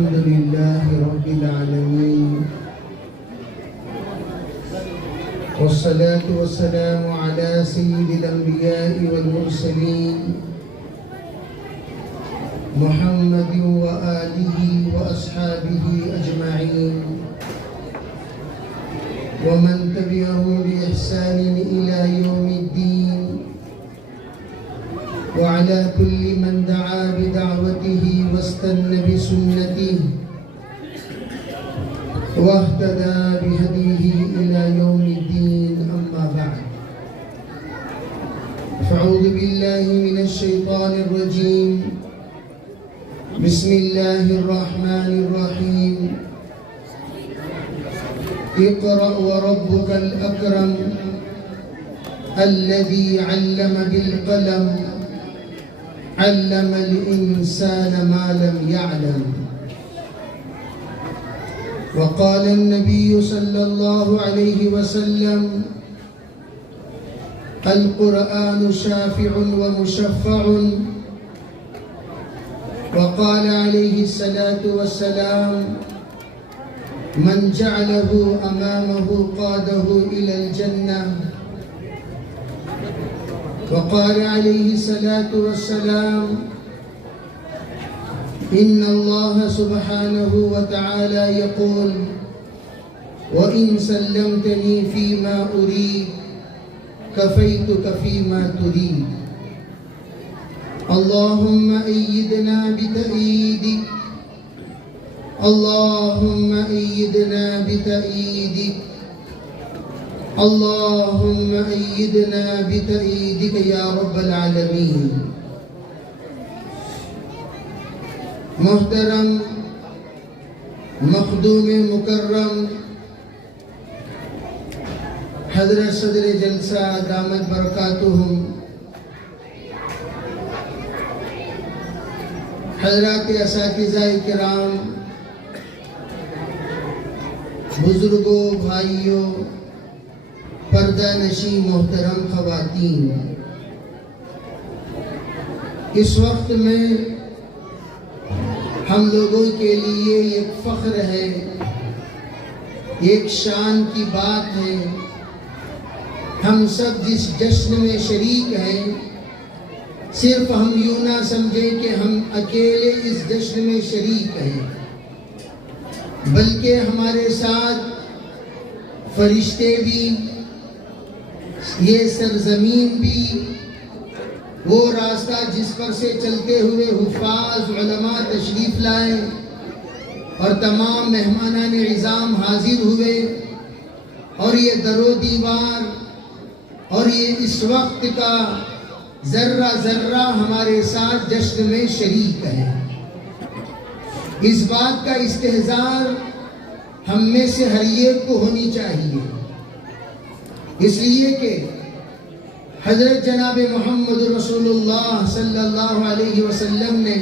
الحمد لله رب العالمين والصلاة والسلام على سيد الأنبياء والمرسلين محمد وآله وأصحابه أجمعين ومن تبعه بإحسان إلى يوم الدين وعلى كل من دعا بدعوته واستنى بسنته واهتدى بهديه إلى يوم الدين أما بعد فأعوذ بالله من الشيطان الرجيم بسم الله الرحمن الرحيم اقرأ وربك الأكرم الذي علم بالقلم علم الإنسان ما لم يعلم وقال النبي صلى الله عليه وسلم القرآن شافع ومشفع وقال عليه الصلاة والسلام من جعله أمامه قاده إلى الجنة وقال عليه الصلاة والسلام إن الله سبحانه وتعالى يقول وإن سلمتني فيما أريد كفيتك فيما تريد اللهم أيدنا بتأييدك اللهم أيدنا بتأييدك اللهم أيدنا بتأييدك يا رب العالمين محترم مخدوم مکرم حضرت صدر جلسہ دامت برکاتہم حضرات اساتذہ کرام بزرگوں بھائیوں پردہ نشین محترم خواتین اس وقت میں ہم لوگوں کے لیے ایک فخر ہے ایک شان کی بات ہے ہم سب جس جشن میں شریک ہیں صرف ہم یوں نہ سمجھیں کہ ہم اکیلے اس جشن میں شریک ہیں بلکہ ہمارے ساتھ فرشتے بھی یہ سرزمین بھی وہ راستہ جس پر سے چلتے ہوئے حفاظ علماء تشریف لائے اور تمام مہمانان عظام حاضر ہوئے اور یہ در و دیوار اور یہ اس وقت کا ذرہ ذرہ ہمارے ساتھ جشن میں شریک ہے اس بات کا استحضار ہم میں سے ہر ایک کو ہونی چاہیے اس لیے کہ حضرت جناب محمد رسول اللہ صلی اللہ علیہ وسلم نے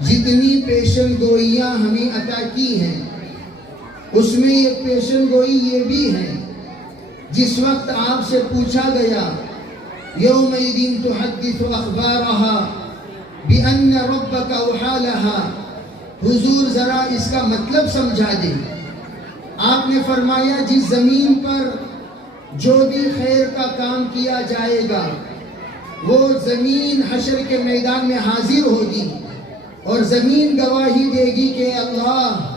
جتنی پیشن گوئیاں ہمیں عطا کی ہیں اس میں ایک پیشن گوئی یہ بھی ہے جس وقت آپ سے پوچھا گیا یومئذ تحدث اخبارها بأن ربك اوحى لها حضور ذرا اس کا مطلب سمجھا دیں آپ نے فرمایا جس زمین پر جو بھی خیر کا کام کیا جائے گا وہ زمین حشر کے میدان میں حاضر ہوگی اور زمین گواہی دے گی کہ اللہ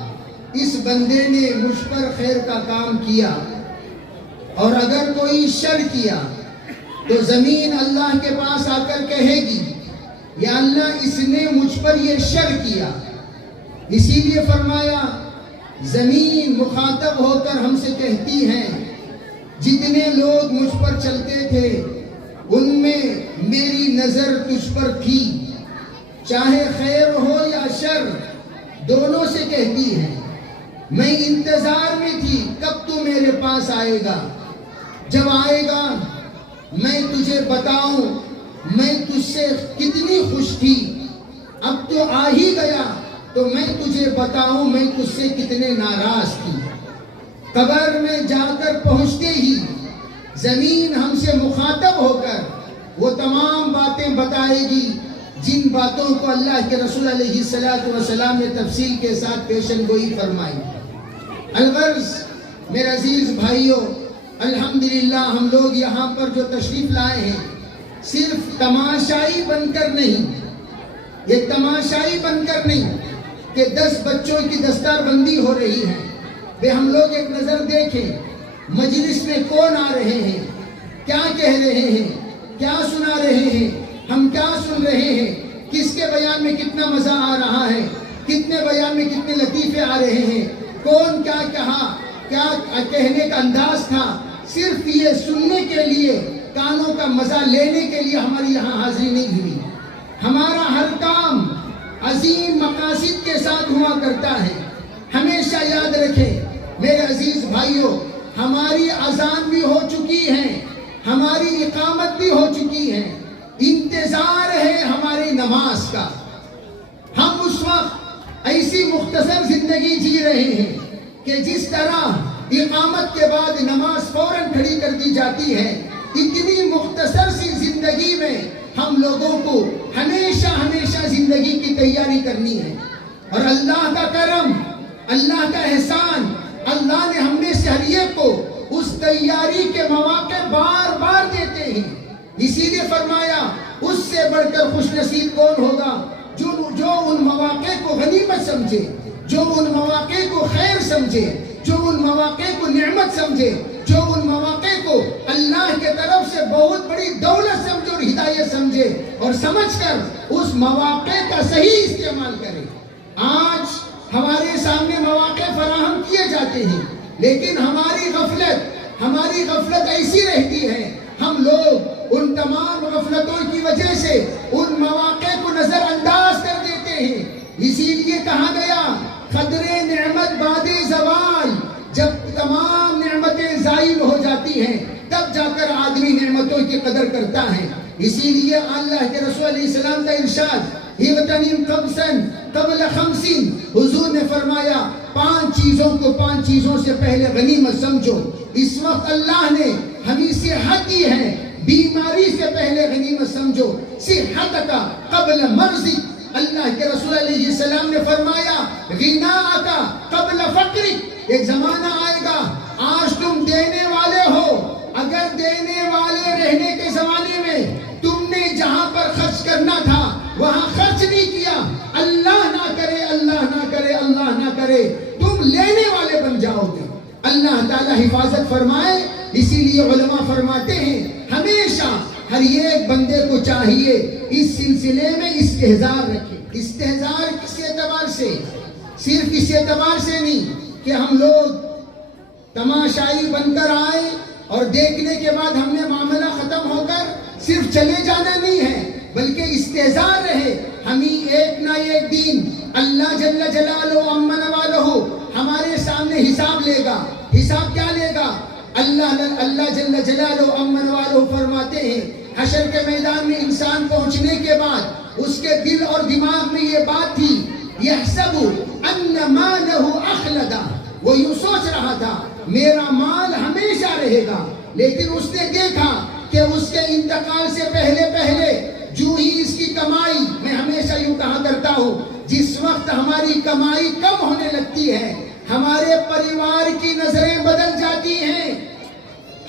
اس بندے نے مجھ پر خیر کا کام کیا اور اگر کوئی شر کیا تو زمین اللہ کے پاس آ کر کہے گی یا اللہ اس نے مجھ پر یہ شر کیا اسی لیے فرمایا زمین مخاطب ہو کر ہم سے کہتی ہے جتنے لوگ مجھ پر چلتے تھے ان میں میری نظر تجھ پر تھی چاہے خیر ہو یا شر دونوں سے کہتی ہے میں انتظار میں تھی کب تو میرے پاس آئے گا جب آئے گا میں تجھے بتاؤں میں تجھ سے کتنی خوش تھی اب تو آ ہی گیا تو میں تجھے بتاؤں میں تجھ سے کتنے ناراض تھی قبر میں جا کر پہنچتے ہی زمین ہم سے مخاطب ہو کر وہ تمام باتیں بتائے گی جن باتوں کو اللہ کے رسول علیہ السلام نے تفصیل کے ساتھ پیشن گوئی فرمائی۔ الغرض میرے عزیز بھائیوں، الحمدللہ ہم لوگ یہاں پر جو تشریف لائے ہیں صرف تماشائی بن کر نہیں، یہ تماشائی بن کر نہیں کہ 10 بچوں کی دستار بندی ہو رہی ہے، بے ہم لوگ ایک نظر دیکھیں مجلس میں کون آ رہے ہیں، کیا کہہ رہے ہیں، کیا سنا رہے ہیں، ہم کیا سن رہے ہیں، کس کے بیان میں کتنا مزہ آ رہا ہے، کتنے بیان میں کتنے لطیفے آ رہے ہیں، کون کیا کہا، کیا کہنے کا انداز تھا، صرف یہ سننے کے لیے، کانوں کا مزہ لینے کے لیے ہماری یہاں حاضری نہیں ہوئی۔ ہمارا ہر کام عظیم مقاصد کے ساتھ ہوا کرتا ہے۔ ہمیشہ یاد رکھیں میرے عزیز بھائیوں، ہماری اذان بھی ہو چکی ہے، ہماری اقامت بھی ہو چکی ہے، انتظار ہے ہماری نماز کا۔ ہم اس وقت ایسی مختصر زندگی جی رہے ہیں کہ جس طرح اقامت کے بعد نماز فوراً کھڑی کر دی جاتی ہے، اتنی مختصر سی زندگی میں ہم لوگوں کو ہمیشہ زندگی کی تیاری کرنی ہے۔ اور اللہ کا کرم، اللہ کا احسان، اللہ نے ہم میں سے ہر ایک کو اس تیاری کے مواقع بار بار دیتے ہیں۔ اسی لیے فرمایا اس سے بڑھ کر خوش نصیب کون ہوگا جو ان مواقع کو غنیمت سمجھے، جو ان مواقع کو خیر سمجھے، جو ان مواقع کو نعمت سمجھے، جو ان مواقع کو اللہ کے طرف سے بہت بڑی دولت سمجھے اور ہدایت سمجھے، اور سمجھ کر اس مواقع کا صحیح استعمال کرے۔ آج ہمارے سامنے مواقع فراہم کیے جاتے ہیں، لیکن ہماری غفلت ایسی رہتی ہے، ہم لوگ ان تمام غفلتوں کی وجہ سے ان مواقع کو نظر انداز کر دیتے ہیں۔ اسی لیے کہا گیا قدر نعمت بعد زوال، جب تمام نعمتیں زائل ہو جاتی ہیں تب جا کر آدمی نعمتوں کی قدر کرتا ہے۔ اسی لیے اللہ کے رسول علیہ السلام کا ارشاد اغتنم خمسا قبل خمس، حضور نے فرمایا 5 چیزوں کو 5 چیزوں سے پہلے غنیمت سمجھو۔ اس وقت اللہ نے ہمیں صحت دی ہے، بیماری سے پہلے غنیمت سمجھو، صحت کا قبل مرضی۔ اللہ کے رسول علیہ السلام نے فرمایا غنا کا قبل فقر، ایک زمانہ آئے گا آج تم دینے والے ہو، اگر دینے والے رہنے کے زمانے میں تم نے جہاں پر خرچ کرنا تھا وہاں خرچ نہیں کیا، اللہ نہ کرے اللہ نہ کرے اللہ نہ کرے تم لینے والے بن جاؤ گے۔ اللہ تعالی حفاظت فرمائے۔ اسی لیے علماء فرماتے ہیں ہمیشہ ہر ایک بندے کو چاہیے اس سلسلے میں استحضار رکھے۔ استحضار کس اعتبار سے؟ صرف اس اعتبار سے نہیں کہ ہم لوگ تماشائی بن کر آئے اور دیکھنے کے بعد ہم نے معاملہ ختم ہو کر صرف چلے جانا نہیں ہے، بلکہ استحضار رہے۔ ہمیں ایک نہ ایک دن اللہ جل جلالہ عما نوالہ ہمارے سامنے حساب لے گا۔ حساب کیا لے گا؟ اللہ جل جلالہ عما نوالہ فرماتے ہیں حشر کے میدان میں انسان پہنچنے کے بعد اس کے دل اور دماغ میں یہ بات تھی یحسب ان مالہ اخلدا، وہ یوں سوچ رہا تھا میرا مال ہمیشہ رہے گا، لیکن اس نے دیکھا کہ اس کے انتقال سے پہلے جو ہی اس کی کمائی، میں ہمیشہ یوں کہا کرتا ہوں جس وقت ہماری کمائی کم ہونے لگتی ہے ہمارے پریوار کی نظریں بدل جاتی ہیں،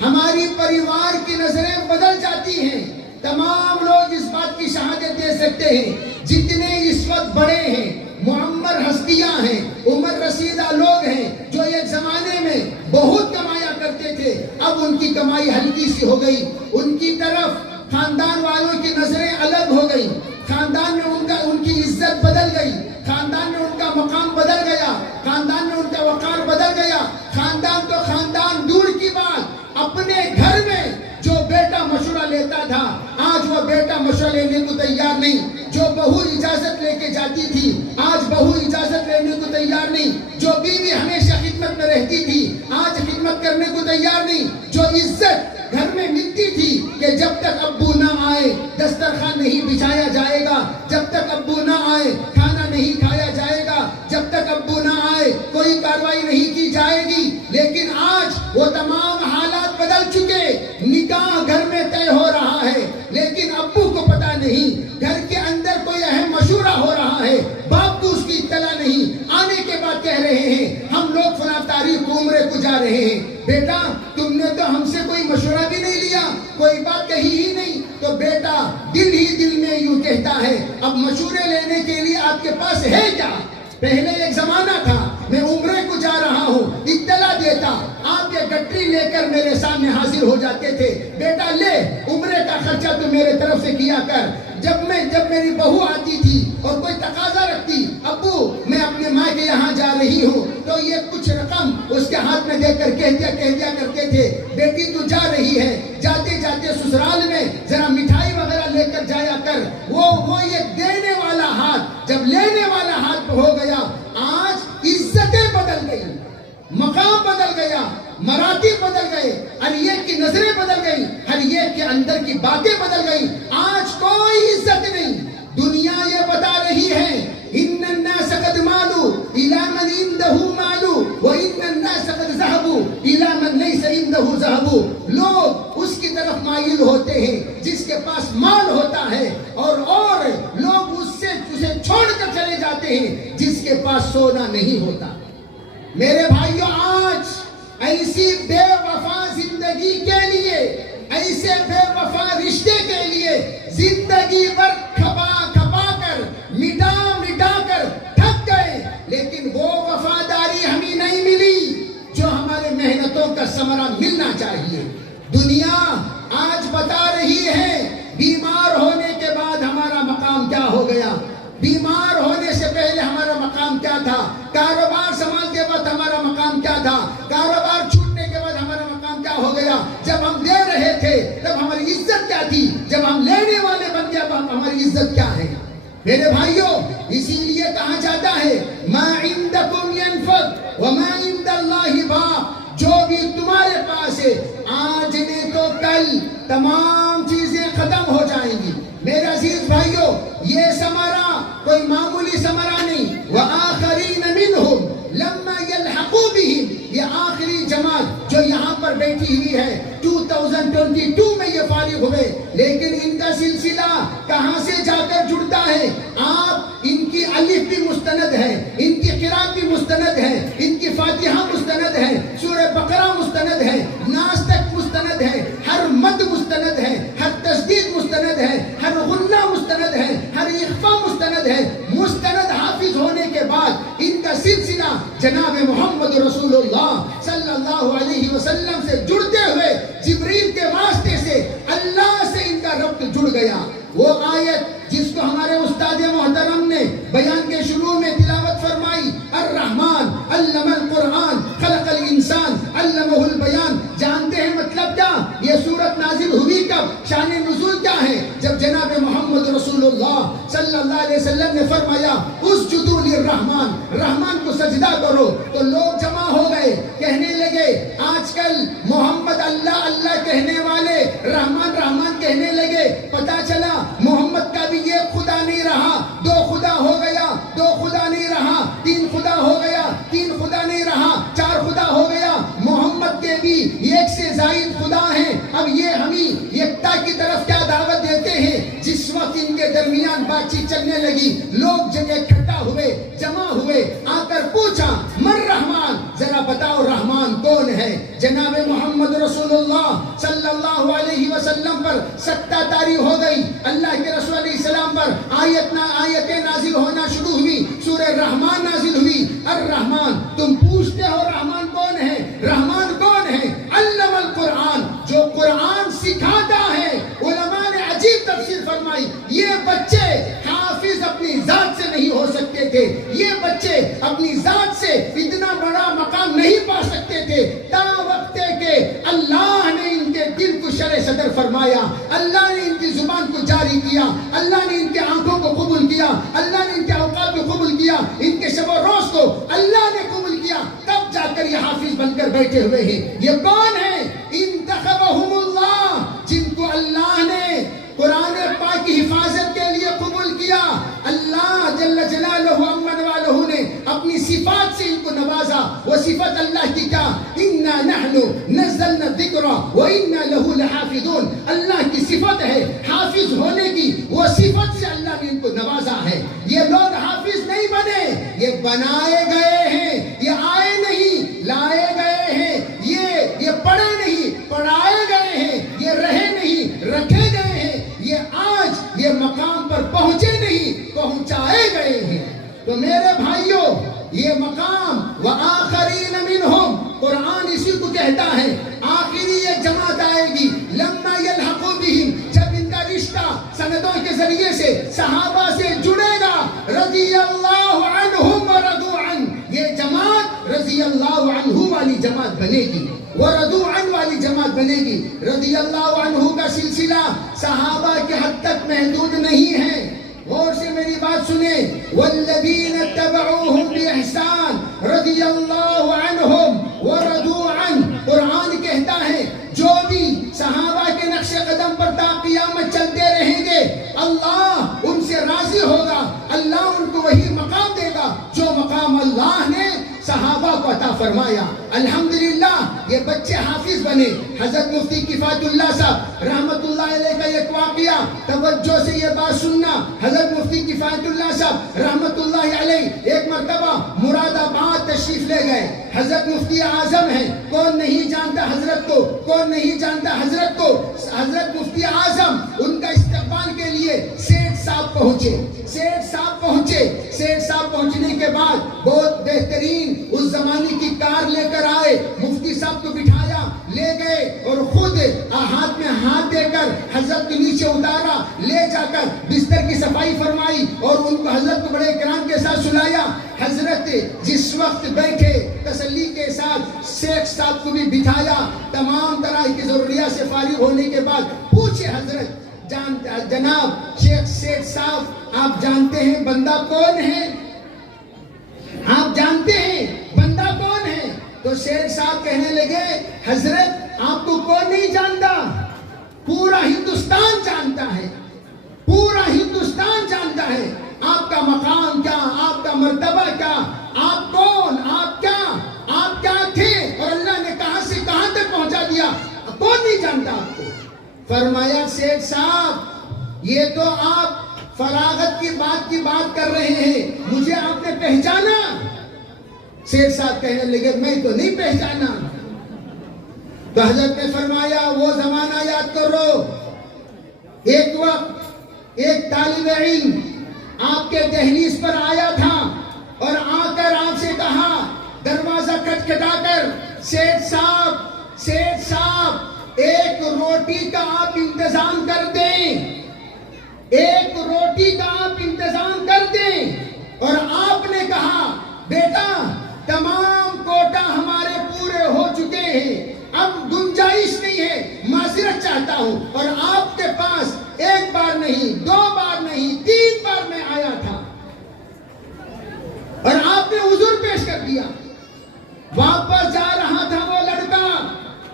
ہماری پریوار کی نظریں بدل جاتی ہیں۔ تمام لوگ اس بات کی شہادت دے سکتے ہیں جتنے اس وقت بڑے ہیں، معمر ہستیاں ہیں، عمر رسیدہ لوگ ہیں جو ایک زمانے میں بہت کمایا کرتے تھے، اب ان کی کمائی ہلکی سی ہو گئی، ان کی طرف خاندان والوں کی نظریں الگ ہو گئی، خاندان میں ان کی عزت بدل گئی، خاندان میں ان کا مقام بدل گیا، خاندان میں ان کا وقار بدل گیا۔ خاندان تو خاندان دور کی بات، اپنے گھر میں جو بیٹا مشورہ لیتا تھا آج وہ بیٹا مشورہ لینے کو تیار نہیں، جو بہو اجازت لے کے جاتی تھی آج بہو اجازت لینے کو تیار نہیں، جو بیوی ہمیشہ خدمت میں رہتی تھی آج خدمت کرنے کو تیار نہیں، جو عزت گھر میں ملتی تھی کہ جب تک ابو نہ آئے دسترخوان نہیں بچھایا جائے گا، جب تک ابو نہ آئے کھانا نہیں کھایا جائے گا، جب تک ابو نہ آئے کوئی کاروائی نہیں کی جائے گی، لیکن آج وہ تمام حالات بدل چکے، نکاح گھر میں طے ہو رہا ہے لیکن ابو کو پتہ نہیں، گھر کے اندر عمرے کو جا رہے ہیں. بیٹا تم نے تو ہم سے کوئی مشورہ بھی نہیں لیا, کوئی بات کہی ہی نہیں. تو بیٹا دل ہی دل میں یوں کہتا ہے اب مشورے لینے کے لیے آپ کے پاس ہے کیا؟ پہلے ایک زمانہ تھا میں عمرے کو جا رہا ہوں, اطلاع دیتا, آپ یہ گٹری لے کر میرے سامنے حاضر ہو جاتے تھے, بیٹا لے عمرے کا خرچہ تو میرے طرف سے کیا کر. جب میری بہو آتی تھی اور کوئی تقاضا رکھتی, ابو میں اپنے ماں کے یہاں جا رہی ہوں, تو یہ کچھ رقم اس کے ہاتھ میں دے کر کہہ دیا کرتے تھے بیٹی تو جا رہی ہے, جاتے جاتے سسرال میں ذرا مٹھائی وغیرہ لے کر جایا کر. وہ یہ دینے والا ہاتھ جب لینے والا ہاتھ ہو گیا, آج عزتیں بدل گئی, مقام بدل گیا, مراتب بدل گئے, ہر ایک کی نظریں بدل گئی, ہر ایک کے اندر کی باتیں بدل گئی. آج کوئی عزت نہیں. دنیا یہ بتا رہی ہے ان الناس قد مالوا الى من عنده مال وان الناس قد ذهبوا الى من ليس عنده ذهب. لوگ اس کی طرف مائل ہوتے ہیں جس کے پاس مال ہوتا ہے, اور لوگ اسے چھوڑ کر چلے جاتے ہیں جس کے پاس سونا نہیں ہوتا. میرے بھائیوں, آج ایسی بے وفا زندگی کے لیے, ایسے بے وفا رشتے کے لیے زندگی بھر کھپا کر مٹا کر تھک گئے, لیکن وہ وفاداری ہمیں نہیں ملی جو ہمارے محنتوں کا ثمرہ ملنا چاہیے. دنیا آج بتا رہی ہے بیمار ہونے کے بعد ہمارا مقام کیا ہو گیا, بیمار ہونے سے پہلے ہمارا مقام کیا تھا, کاروبار سنبھالتے وقت ہمارا مقام کیا تھا, کاروبار چھوٹنے کے بعد ہمارا مقام کیا ہو گیا. جب ہم دے رہے تھے تب ہماری عزت کیا تھی, جب ہم لینے والے بن گئے اب ہماری عزت کیا ہے. میرے بھائیوں, اسی لیے کہا جاتا ہے ما عندکم ینفد وما عند اللہ باق. جو بھی تمہارے پاس ہے آج نہیں تو کل تمام چیزیں ختم ہو جائیں گی. میرے عزیز بھائیوں, یہ ثمرہ کوئی معمولی ثمرہ نہیں. وآخرین منہم لما یلحقوا بہم, یہ آخری جماعت جو یہاں پر بیٹھی ہوئی ہے 2022 میں یہ فارغ ہوئے, لیکن ان کا سلسلہ کہاں سے جا کر جڑتا ہے. آپ ان کی الف بھی مستند ہے, ان کی قرات بھی مستند ہے, ان کی فاتحہ مستند ہے, سورہ بقرہ مستند ہے, ناس تک مستند ہے, ہر مد مستند ہے, ہر تشدید مستند ہے, ہر غنہ مستند ہے, ہر اخفا مستند ہے. مستند حافظ ہونے کے بعد ان کا سلسلہ جناب محمد رسول اللہ صلی اللہ علیہ وسلم سے جڑتے ہوئے جبریل کے واسطے سے اللہ سے ان کا ربط جڑ گیا. وہ آیت جس کو ہمارے استاد محترم نے بیان کے شروع میں تلاوت فرمائی, الرحمن علم القرآن خلق الانسان علمہ البیان, جانتے ہیں مطلب کیا؟ یہ سورت نازل ہوئی کب, شان نزول کیا ہے؟ جب جناب محمد رسول اللہ صلی اللہ علیہ وسلم نے فرمایا اسجدوا للرحمن, رحمان کو سجدہ کرو, تو لوگ جمع ہو گئے, کہنے لگے آج کل محمد اللہ اللہ کہنے والے رحمان رحمان کہنے لگے. پتا چلا محمد کا بھی ایک خدا نہیں رہا, دو خدا ہو گیا, دو خدا نہیں رہا, تین خدا ہو گیا, تین خدا نہیں رہا, چار خدا ہو گیا. محمد کے بھی ایک سے زائد خدا ہیں. اب یہ ہمیں یکتا کی طرف کیا دعوت دیتے ہیں؟ جس وقت ان کے درمیان بات چیت چلنے لگی, لوگ جب اکٹھا ہوئے, جمع ہوئے, آ کر پوچھا من رحمان, ذرا بتاؤ رحمان کون ہے. جناب محمد رسول اللہ صلی اللہ علیہ وسلم پر سکتہ طاری ہو گئی. اللہ کے رسول علیہ السلام پر آیتیں نازل ہونا شروع ہوئی, سورہ رحمان نازل ہوئی. الرحمن, تم پوچھتے ہو رحمان کون ہے, رحمان کون ہے؟ علم القرآن, جو قرآن سکھاتا ہے. علماء نے عجیب تفسیر فرمائی, یہ بچے حافظ اپنی ذات سے نہیں ہو سکتے تھے, یہ بچے اپنی ذات سے اتنا بڑا مقام نہیں پا سکتے تھے تا وقت کہ اللہ نے ان کے دل کو شرح صدر فرمایا, اللہ نے ان کی زبان کو جاری کیا, اللہ نے ان کے آنکھوں کو قبول کیا, اللہ نے ان کے اوقات کو قبول کیا, ان کے شب و روز کو اللہ نے قبول کیا, تب جا کر یہ حافظ بن کر بیٹھے ہوئے ہیں. یہ کون ہے؟ انتخبہم اللہ, جن کو اللہ نے قرآن پاک کی حفاظت کے لیے قبول کیا. اللہ جل جلالہ امن والہ نے اپنی صفات سے ان کو نوازا. وہ صفت اللہ کی کیا؟ انا نحن نزلنا الذکر وانا لہ لحافظون. اللہ کی صفت ہے حافظ ہونے کی, وہ صفت سے اللہ نے ان کو نوازا ہے. یہ لوگ حافظ نہیں بنے, یہ بنائے گئے ہیں, یہ آئے نہیں, لائے گئے تو میرے بھائیوں یہ مقام وآخرین منہم قرآن اسی کو کہتا ہے آخری یہ جماعت آئے گی لما یلحقوا بہم جب ان کا رشتہ سندوں کے ذریعے سے صحابہ سے جڑے گا رضی اللہ عنہم ورضوا عنہ یہ جماعت رضی اللہ عنہ والی جماعت بنے گی ورضوا عنہ والی جماعت بنے گی. رضی اللہ عنہ کا سلسلہ صحابہ کے حد تک محدود نہیں ہے. غور سے میری بات سنیں والذین اتبعوہم بإحسان رضی اللہ عنہم ورضوا عنہ قرآن کہتا ہے جو بھی صحابہ کے نقش قدم پر تا قیامت چلتے رہیں گے اللہ ان سے راضی ہوگا اللہ ان کو وہی مقام دے گا جو مقام اللہ نے صحابہ کو عطا فرمایا. الحمدللہ یہ بچے حافظ بنے. حضرت مفتی کفایت اللہ صاحب رحمت اللہ علیہ کا ایک واقعہ توجہ سے یہ بات سننا. حضرت مفتی کفایت اللہ صاحب رحمت اللہ علیہ ایک مرتبہ مراد آباد تشریف لے گئے. حضرت مفتی اعظم ہیں کون نہیں جانتا حضرت کو کون نہیں جانتا حضرت کو. حضرت مفتی اعظم ان کا استقبال کے لیے سیٹھ صاحب پہنچے. سیٹھ صاحب پہنچنے کے بعد بہت بہترین اس زمانے کی کار لے کر آئے. مفتی صاحب کو بٹھایا لے گئے اور خود ہاتھ میں ہاتھ دے کر حضرت کو نیچے اتارا لے جا کر بستر کی صفائی فرمائی اور ان کو حضرت کو بڑے اکرام کے ساتھ سلایا. حضرت جس وقت بیٹھے تسلی کے ساتھ شیخ صاحب کو بھی بٹھایا. تمام طرح کی ضروریات سے فارغ ہونے کے بعد پوچھے حضرت جناب شیخ صاحب آپ جانتے ہیں بندہ کون ہے آپ جانتے ہیں بندہ کون ہے. تو شیخ صاحب کہنے لگے حضرت آپ کو کون نہیں جانتا پورا ہندوستان جانتا ہے پورا ہندوستان جانتا ہے آپ کا مقام کیا آپ کا مرتبہ کیا آپ کون آپ کیا تھے اور اللہ نے کہاں سے کہاں تک پہنچا دیا کون نہیں جانتا آپ کو. فرمایا شیخ صاحب یہ تو آپ فراغت کی بات کر رہے ہیں مجھے آپ نے پہچانا. شیخ صاحب کہنے لگے میں تو نہیں پہچانا. تو حضرت نے فرمایا وہ زمانہ یاد کرو ایک وقت ایک طالب علم آپ کے دہلیز پر آیا تھا اور آ کر آپ سے کہا دروازہ کھٹکھٹا کر شیخ صاحب ایک روٹی کا آپ انتظام کر دیں ایک روٹی کا آپ انتظام کر دیں. اور آپ نے کہا بیٹا تمام کوٹا ہمارے پورے ہو چکے ہیں اب گنجائش نہیں ہے معذرت چاہتا ہوں. اور آپ کے پاس ایک بار نہیں دو بار نہیں 3 بار میں آیا تھا اور آپ نے عذر پیش کر دیا. واپس جا رہا تھا وہ لڑکا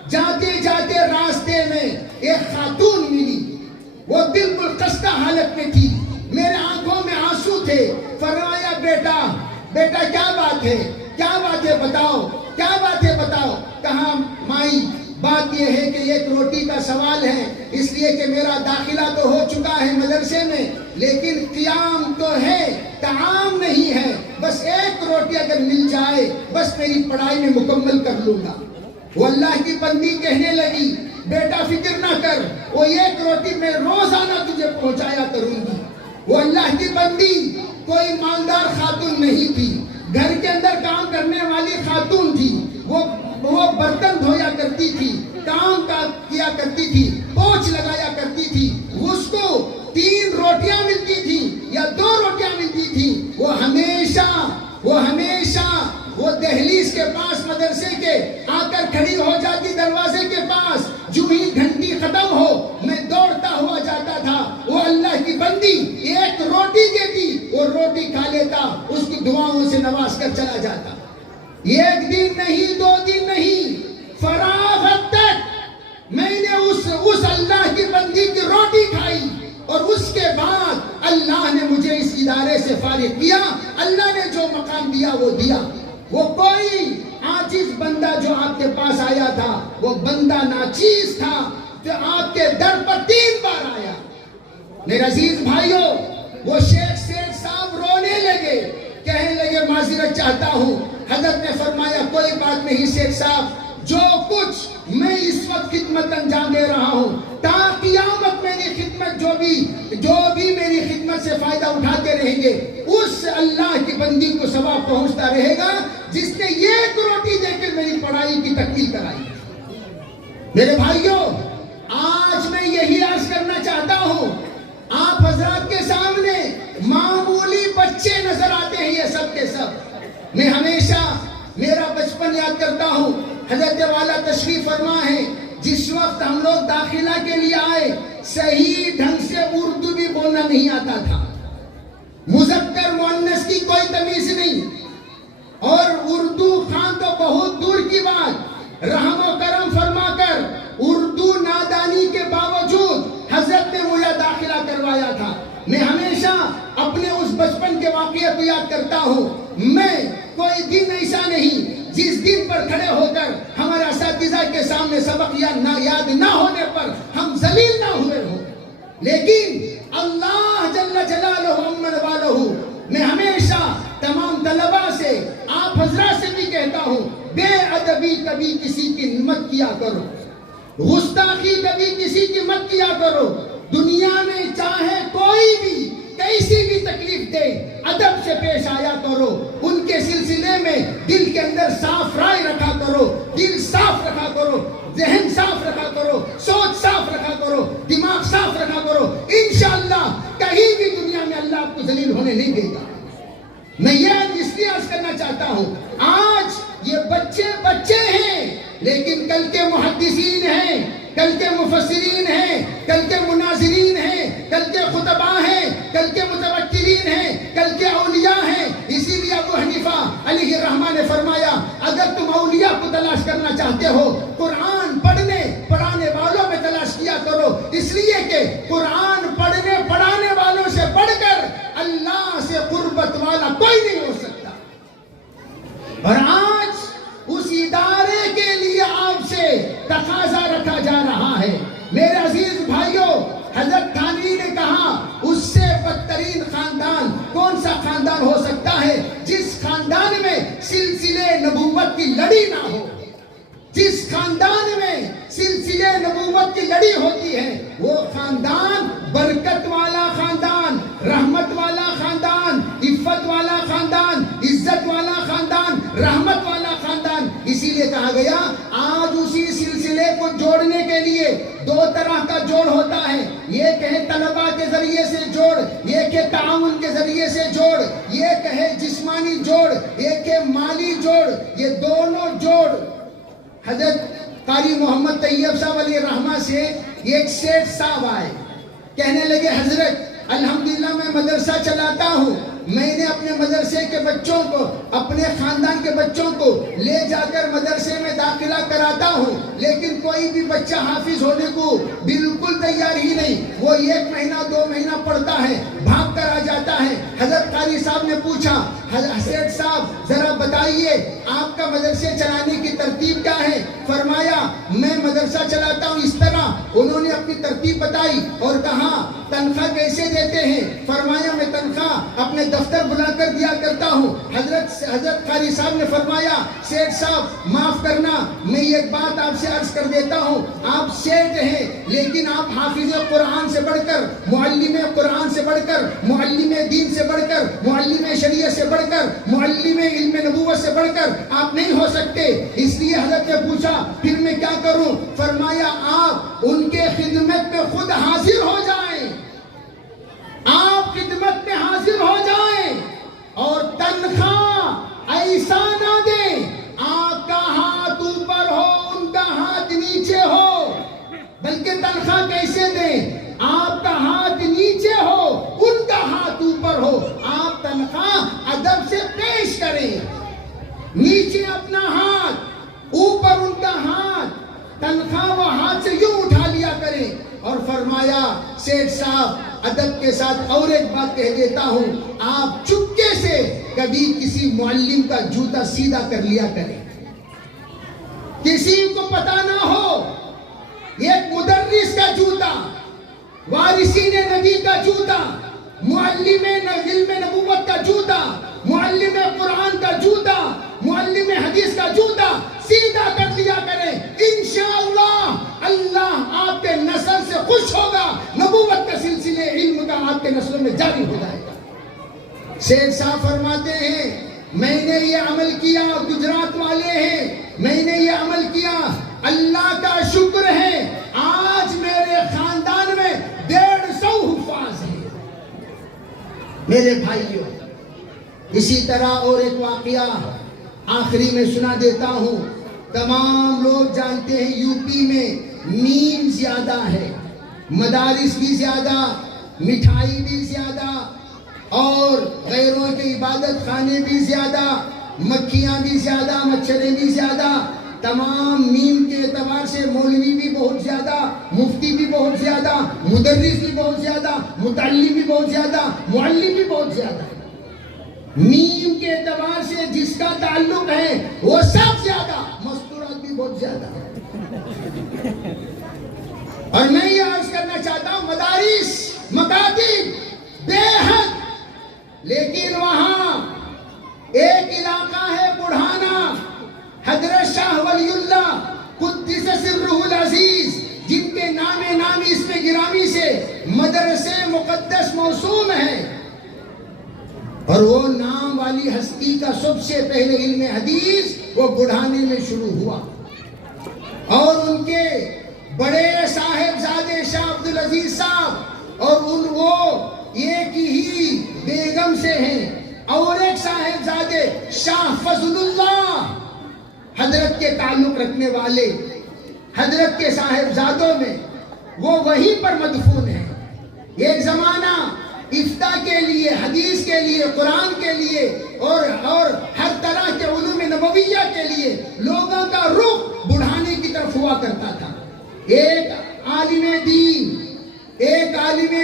جاتے جاتے راستے میں ایک خاتون ملی وہ بالکل خستہ حالت میں تھی میرے آنکھوں میں آنسو تھے. فرمایا بیٹا کیا بات ہے بتاؤ. کہا مائی بات یہ ہے کہ ایک روٹی کا سوال ہے اس لیے کہ میرا داخلہ تو ہو چکا ہے مدرسے میں لیکن قیام تو ہے طعام نہیں ہے بس ایک روٹی اگر مل جائے بس میری پڑھائی میں مکمل کر لوں گا. وہ اللہ کی بندی کہنے لگی بیٹا فکر نہ کر وہ ایک روٹی میں روزانہ تجھے پہنچایا کروں گی. وہ اللہ کی بندی کوئی مالدار خاتون نہیں تھی گھر کے اندر کام کرنے والی خاتون تھی. وہ برتن دھویا کرتی تھی کام کیا کرتی تھی پوچھ لگایا کرتی تھی. اس کو 3 روٹیاں ملتی تھی یا 2 روٹیاں ملتی تھی. وہ ہمیشہ وہ دہلیز کے پاس مدرسے کے آ کر کھڑی ہو جاتی دروازے کے پاس. جو ہی گھنٹی ختم ہو میں دوڑتا ہوا جاتا تھا. وہ اللہ کی بندی ایک روٹی دیتی وہ روٹی کھا لیتا اس کی دعاؤں سے نواز کر چلا جاتا. ایک دن نہیں 2 دن نہیں فراغت تک میں نے اس اللہ کی بندی کی روٹی کھائی اور اس کے بعد اللہ نے مجھے اس ادارے سے فارغ کیا. اللہ نے جو مقام دیا وہ دیا. وہ کوئی عاجز بندہ جو آپ کے پاس آیا تھا وہ بندہ ناچیز تھا جو آپ کے در پر 3 بار آیا. میرے عزیز بھائیوں وہ شیخ صاحب رونے لگے کہنے لگے معذرت چاہتا ہوں. حضرت نے فرمایا کوئی بات نہیں شیخ صاحب جو کچھ میں اس وقت خدمت انجام دے رہا ہوں تا قیامت میری خدمت جو بھی میری خدمت سے فائدہ اٹھاتے رہیں گے اس اللہ کی بندی کو ثواب پہنچتا رہے گا جس نے ایک روٹی دے کر میری پڑھائی کی تکمیل کرائی۔ میرے بھائیوں، آج میں یہی عرض کرنا چاہتا ہوں، آپ حضرات کے سامنے معمولی بچے نظر آتے ہیں یہ سب کے سب۔ میں ہمیشہ میرا بچپن یاد کرتا ہوں، حضرت والا تشریف فرما ہے، جس وقت ہم لوگ داخلہ کے لیے آئے صحیح ڈھنگ سے اردو بھی بولنا نہیں آتا تھا، مذکر مؤنث کی کوئی تمیز نہیں، اور اردو خان تو بہت دور کی بات، رحم و کرم فرما کر اردو نادانی کے باوجود حضرت نے مجھے داخلہ کروایا تھا۔ میں ہمیشہ اپنے اس بچپن کے واقعے کو یاد کرتا ہوں، میں کوئی دن ایسا نہیں جس دن پر کھڑے ہو کر ہمارے اساتذہ کے سامنے سبق یاد نہ ہونے پر ہم ذلیل نہ ہوئے ہوں، لیکن اللہ جل جلالہ امن والہ، میں ہمیشہ تمام طلباء سے، آپ حضرات سے بھی کہتا ہوں، بے ادبی کبھی کسی کی مت کیا کرو، گستاخی کبھی کسی کی مت کیا کرو۔ دنیا میں چاہے کوئی بھی کیسی بھی تکلیف دے، ادب سے پیش آیا کرو، ان کے سلسلے میں دل کے اندر صاف رائے رکھا کرو، دل صاف رکھا کرو، ذہن صاف رکھا کرو، سوچ صاف رکھا کرو، دماغ صاف رکھا کرو، انشاءاللہ کہیں بھی دنیا میں اللہ آپ کو ذلیل ہونے نہیں دے گا۔ میں یہ اس لیے عرض کرنا چاہتا ہوں، آج یہ بچے ہیں، لیکن کل کے محدثین ہیں، کل کے مفسرین ہیں، کل کے مناظرین ہیں، کل کے خطباء ہیں، کل کے متوکلین ہیں، کل کے اولیاء ہیں۔ اسی لیے ابو حنیفہ علیہ الرحمہ نے فرمایا، اگر تم اولیاء کو تلاش کرنا چاہتے ہو، قرآن پڑھانے والوں میں تلاش کیا کرو، اس لیے کہ قرآن پڑھانے والوں سے بڑھ کر اللہ سے قربت والا کوئی نہیں ہو سکتا۔ اور آج اس ادارے کے لیے آپ سے تقاضا رکھا جا رہا ہے۔ میرے عزیز بھائیوں، حضرت تھانوی نے کہا، اس سے بدترین خاندان کون سا خاندان ہو سکتا ہے جس خاندان میں سلسلے نبوت کی لڑی نہ ہو۔ جس خاندان میں سلسلے نبوت کی لڑی ہوتی ہے وہ خاندان برکت والا خاندان، رحمت والا خاندان، عفت والا خاندان، عزت والا خاندان، رحمت والا خاندان۔ اسی لیے کہا گیا، آج اسی سلسلے کو جوڑنے کے لیے دو طرح کا جوڑ ہوتا ہے، یہ کہے طلباء کے ذریعے سے جوڑ، یہ کہ تعاون کے ذریعے سے جوڑ، یہ کہے جسمانی جوڑ، یہ کہ مالی جوڑ۔ یہ دونوں جوڑ حضرت قاری محمد طیب صاحب علیہ الرحمہ سے ایک سیٹھ صاحب آئے، کہنے لگے، حضرت الحمدللہ میں مدرسہ چلاتا ہوں، میں نے اپنے مدرسے کے بچوں کو، اپنے خاندان کے بچوں کو لے جا کر مدرسے میں داخلہ کراتا ہوں، لیکن کوئی بھی بچہ حافظ ہونے کو بالکل تیار ہی نہیں، وہ 1 مہینہ 2 مہینہ پڑھتا ہے، بھاگ کر آ جاتا ہے۔ حضرت قاری صاحب نے پوچھا، سیٹھ صاحب ذرا بتائیے آپ کا مدرسے چلانے کی ترتیب کیا ہے؟ فرمایا، میں مدرسہ چلاتا ہوں اس طرح۔ انہوں نے اپنی ترتیب بتائی اور کہا، تنخواہ کیسے دیتے ہیں؟ فرمایا، میں تنخواہ اپنے دفتر بلا کر دیا کرتا ہوں۔ حضرت قاری صاحب نے فرمایا، سیٹھ صاحب معاف کرنا، میں ایک بات آپ سے عرض کر دیتا ہوں، آپ سیٹھ ہیں لیکن آپ حافظ قرآن سے بڑھ کر، معلم قرآن سے بڑھ کر، معلم دین سے بڑھ کر، معلم شریعت سے بڑھ کر، معلم علم نبوت سے بڑھ کر آپ نہیں ہو سکتے۔ اس لیے حضرت نے پوچھا، پھر میں کیا کروں؟ فرمایا، آپ ان کے خدمت میں خود حاضر ہو جائیں، آپ خدمت میں حاضر ہو جائیں، اور تنخواہ ایسا نہ دیں آپ کا ہاتھ اوپر ہو ان کا ہاتھ نیچے ہو، بلکہ تنخواہ کیسے دیں؟ آپ کا ہاتھ نیچے ہو ان کا ہاتھ اوپر ہو، آپ تنخواہ ادب سے پیش کریں، نیچے اپنا ہاتھ، اوپر ان کا ہاتھ، تنخواہ وہ ہاتھ سے یوں اٹھا لیا کریں۔ اور فرمایا، سیٹھ صاحب ادب کے ساتھ اور ایک بات کہہ دیتا ہوں، آپ چپکے سے کبھی کسی معلم کا جوتا سیدھا کر لیا کریں، کسی کو پتا نہ ہو۔ ایک مدرس کا جوتا، وارثین نبی کا جوتا، معلم علم نبوت کا جوتا، معلم قرآن کا جوتا، معلم حدیث کا جوتا سیدھا کر لیا کرے۔ کے نسلوں میں جاری ہو جائے گا۔ شیخ صاحب فرماتے ہیں میں نے یہ عمل کیا، گجرات والے ہیں، میں نے یہ عمل کیا، اللہ کا شکر ہے آج میرے خاندان میں 150 حفاظ ہیں۔ میرے بھائیوں، اسی طرح اور ایک واقعہ آخری میں سنا دیتا ہوں۔ تمام لوگ جانتے ہیں یو پی میں نیم زیادہ ہے، مدارس بھی زیادہ، مٹھائی بھی زیادہ، اور غیروں کے عبادت خانے بھی زیادہ، مکھیاں بھی زیادہ، مچھریں بھی زیادہ۔ تمام نیم کے اعتبار سے مولوی بھی بہت زیادہ، مفتی بھی بہت زیادہ، مدرس بھی بہت زیادہ، متعلم بھی بہت زیادہ، معلم بھی بہت زیادہ۔ نیم کے اعتبار سے جس کا تعلق ہے وہ سب زیادہ، مستورات بھی بہت زیادہ۔ اور میں یہ عرض کرنا چاہتا ہوں مدارس، مکاتب بے حد، لیکن وہاں ایک علاقہ ہے بڑھانا، حضرت شاہ ولی اللہ قدس سرہ العزیز جن کے نامی اس میں گرامی سے مدرسے مقدس موسوم ہیں، اور وہ نام والی ہستی کا سب سے پہلے علم حدیث وہ بڑھانے میں شروع ہوا، اور ان کے بڑے صاحبزادے شاہ عبدالعزیز صاحب، اور وہ ایک ہی بیگم سے ہیں، اور ایک صاحبزادے شاہ فضل اللہ حضرت کے تعلق رکھنے والے، حضرت کے صاحبزادوں میں وہ وہیں پر مدفون ہیں۔ ایک زمانہ افتاء کے لیے، حدیث کے لیے، قرآن کے لیے، اور ہر طرح کے علوم نبویہ کے لیے لوگوں کا رخ بڑھانے کی طرف ہوا کرتا تھا۔ ایک عالم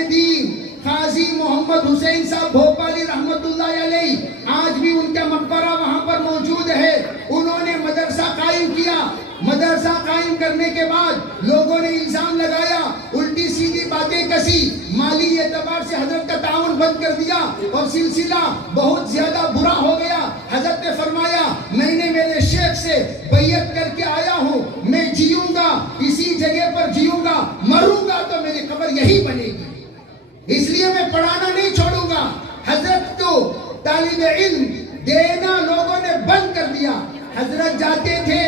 دین قاضی محمد حسین صاحب بھوپالی رحمت اللہ علیہ، آج بھی ان کا مقبرہ وہاں پر موجود ہے، انہوں نے مدرسہ قائم کیا۔ مدرسہ قائم کرنے کے بعد لوگوں نے الزام لگایا، الٹی سیدھی باتیں کسی، مالی اعتبار سے حضرت کا تعاون بند کر دیا، اور سلسلہ بہت زیادہ برا ہو گیا۔ حضرت نے فرمایا میں نے میرے شیخ سے بیعت کر کے آیا ہوں، میں جیوں گا اسی جگہ پر جیوں گا، مروں گا تو میری قبر یہی بنے گی، اس لیے میں پڑھانا نہیں چھوڑوں گا۔ حضرت کو طالب علم دینا لوگوں نے بند کر دیا۔ حضرت جاتے تھے،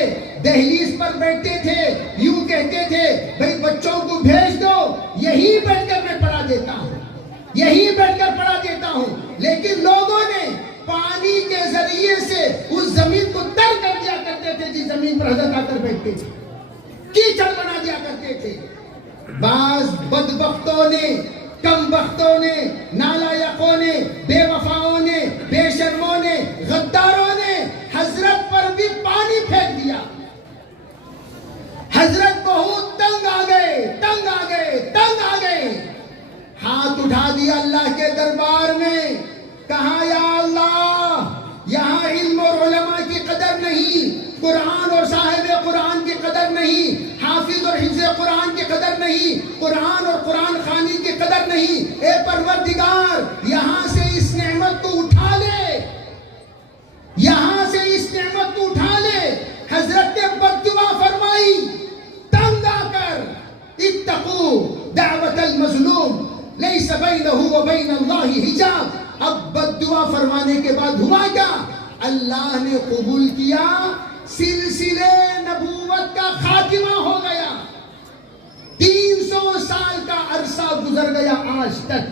دہلیز پر بیٹھتے تھے، یوں کہتے تھے بھئی بچوں کو بھیج دو، یہی بیٹھ کر میں پڑھا دیتا ہوں، یہی بیٹھ کر پڑھا دیتا ہوں۔ لیکن لوگوں نے پانی کے ذریعے سے اس زمین کو تر کر دیا کرتے تھے جس زمین پر حضرت آ کر بیٹھتے تھے، کیچڑ بنا دیا کرتے تھے۔ بعض بدبختوں نے، کم بختوں نے، نالائقوں نے، بے وفاؤں نے، بے شرموں نے، غداروں نے حضرت پر بھی پانی پھینک دیا۔ حضرت بہت تنگ آ گئے، ہاتھ اٹھا دیا اللہ کے دربار میں، کہا یا اللہ یہاں علم اور علماء کی قدر نہیں، قرآن اور صاحب قرآن کی قدر نہیں، حافظ اور حفظ قرآن کی قدر نہیں، قرآن اور قرآن خوانی کی قدر نہیں۔ اے پروردگار یہاں سے اس نعمت کو اٹھا لے، یہاں سے اس نعمت کو اٹھا لے۔ حضرت نے بد دعا فرمائی، تنگ آ کر، اتقوا دعوت المظلوم لیس بینہ وبین اللہ حجاب۔ اب بد دعا فرمانے کے بعد ہوا کیا؟ اللہ نے قبول کیا، سلسلے نبوت کا خاتمہ ہو گیا۔ 300 سال کا عرصہ گزر گیا، آج تک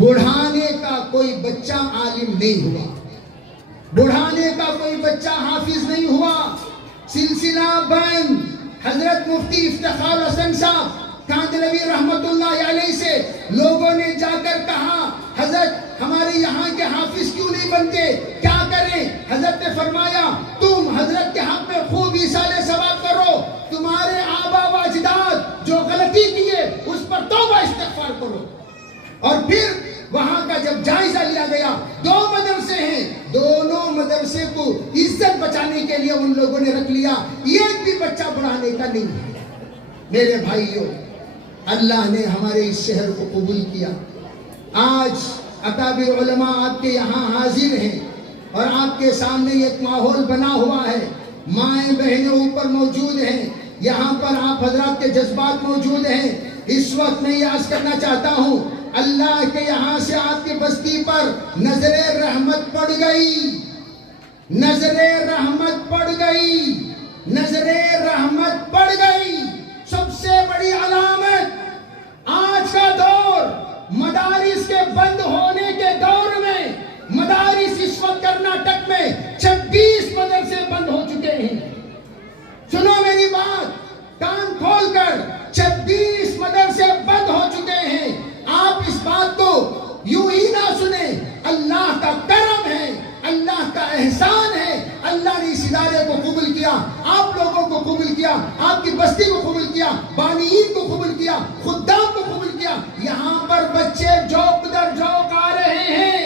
بڑھانے کا کوئی بچہ عالم نہیں ہوا، بڑھانے کا کوئی بچہ حافظ نہیں ہوا، سلسلہ بند۔ حضرت مفتی افتخار حسن صاحب کاندھلوی رحمت اللہ علیہ سے لوگوں نے جا کر کہا حضرت ہمارے یہاں کے حافظ کیوں نہیں بنتے، کیا کریں؟ حضرت نے فرمایا تم حضرت کے حق میں خوب ایصال ثواب کرو، تمہارے آبا و اجداد جو غلطی کیے اس پر توبہ استغفار کرو۔ اور پھر وہاں کا جب جائزہ لیا گیا، 2 مدرسے ہیں، دونوں مدرسے کو عزت بچانے کے لیے ان لوگوں نے رکھ لیا، ایک بھی بچہ بڑھانے کا نہیں ہے۔ میرے بھائیوں، اللہ نے ہمارے اس شہر کو قبول کیا۔ آج اکابر علماء آپ کے یہاں حاضر ہیں، اور آپ کے سامنے ایک ماحول بنا ہوا ہے، مائیں بہنیں اوپر موجود ہیں، یہاں پر آپ حضرات کے جذبات موجود ہیں۔ اس وقت میں یہ عرض کرنا چاہتا ہوں، اللہ کے یہاں سے آپ کی بستی پر نظر رحمت پڑ گئی، نظر رحمت پڑ گئی، نظر رحمت پڑ گئی۔ سب سے بڑی علامت آج کا دور، مدارس کے بند ہونے کے دور میں، مدارس اس وقت کرناٹک میں 26 مدرسے بند ہو چکے ہیں۔ سنو میری بات، کان کھول کر، 26 مدرسے بند ہو چکے ہیں۔ آپ اس بات کو یوں ہی نہ سنیں، اللہ کا کرم ہے، اللہ کا احسان ہے۔ اللہ نے اس ادارے کو قبول کیا، آپ لوگوں کو قبول کیا، آپ کی بستی کو قبول کیا، بانیین کو قبول کیا، خدام کو قبول کیا۔ یہاں پر بچے جوک در جوک آ رہے ہیں،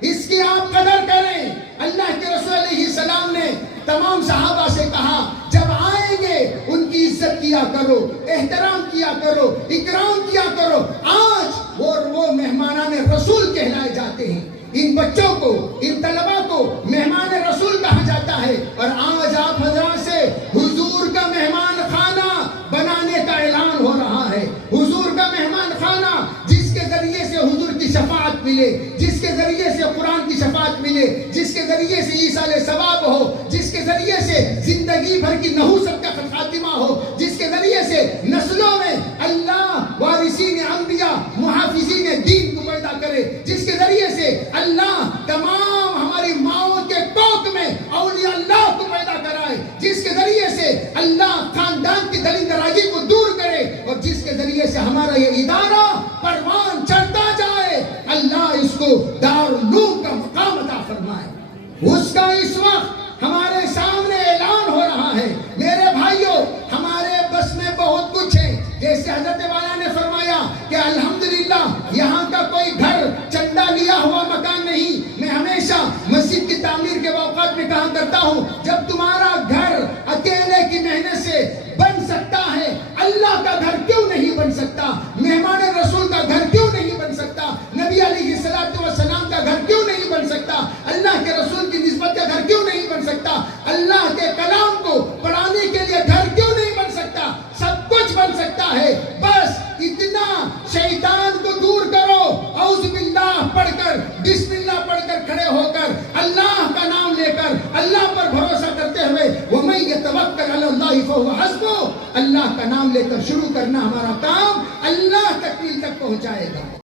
اس کی آپ قدر کریں۔ اللہ کے رسول علیہ السلام نے تمام صحابہ سے کہا، جب آئیں گے ان کی عزت کیا کرو، احترام کیا کرو، اکرام کیا کرو۔ آج وہ مہمانان رسول کہلائے جاتے ہیں۔ ان بچوں کو، ان طلبہ کو مہمان رسول کہا جاتا ہے۔ اور آج آپ حضرات سے حضور کا مہمان خانہ بنانے کا اعلان ہو رہا ہے۔ حضور کا مہمان خانہ جس کے ذریعے سے حضور کی شفاعت ملے، جس کے ذریعے سے قرآن کی شفاعت ملے، جس کے ذریعے سے ایصال ثواب ہو، جس کے ذریعے سے زندگی بھر کی نحوست کا خاتمہ ہو، جس کے ذریعے سے نسلوں میں اللہ وارثین انبیاء محافظین دین کو پیدا کرے، جس کے ذریعے سے اللہ تمام ہماری ماؤں کے کوکھ میں اولیاء اللہ کو پیدا کرائے، جس کے ذریعے سے اللہ خاندان کی دلی دراجی کو دور کرے، اور جس کے ذریعے سے ہمارا یہ ادارہ پروان چڑھتا جائے۔ اللہ اس کو دارالعلوم کا مقام عطا فرمائے۔ اس کا اس وقت ہمارے سامنے اعلان ہو رہا ہے۔ میرے بھائیوں، ہمارے بس میں بہت کچھ ہے، جیسے حضرت والا نے فرمایا کہ الحمدللہ یہاں کا کوئی گھر چندہ لیا ہوا مکان نہیں۔ میں ہمیشہ مسجد کی تعمیر کے اوقات میں کہا کرتا ہوں، جب تمہارا گھر اکیلے کی محنت سے بن سکتا ہے، اللہ کا گھر کیوں نہیں بن سکتا؟ مہمان رسول کا گھر کیوں نہیں بن سکتا؟ نبی علیہ السلام کا گھر کیوں نہیں بن سکتا؟ اللہ کے رسول کی نسبت کا گھر کیوں نہیں بن سکتا؟ اللہ کے کلام کو پڑھانے کے لیے گھر کیوں نہیں بن سکتا؟ سب کچھ بن سکتا ہے، بس اتنا شیطان کو دور کرو، اعوذ باللہ پڑھ کر، بسم اللہ پڑھ کر کھڑے ہو کر، اللہ کا نام لے کر، اللہ پر بھروسہ کرتے ہوئے، وَمَن يَتَوَکَّلْ عَلَى اللَّهِ فَهُوَ حَسْبُهُ، اللہ کا نام لے کر شروع کرنا ہمارا کام اللہ تکمیل تک پہنچائے گا۔